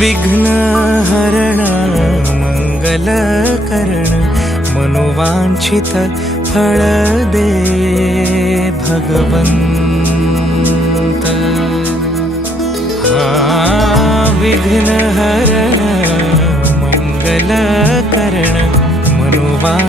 विघ्नहरण मङ्गलकरण मनोवाञ्छित फलदे भगवन् हा विघ्नहरण मङ्गलकरण मनोवा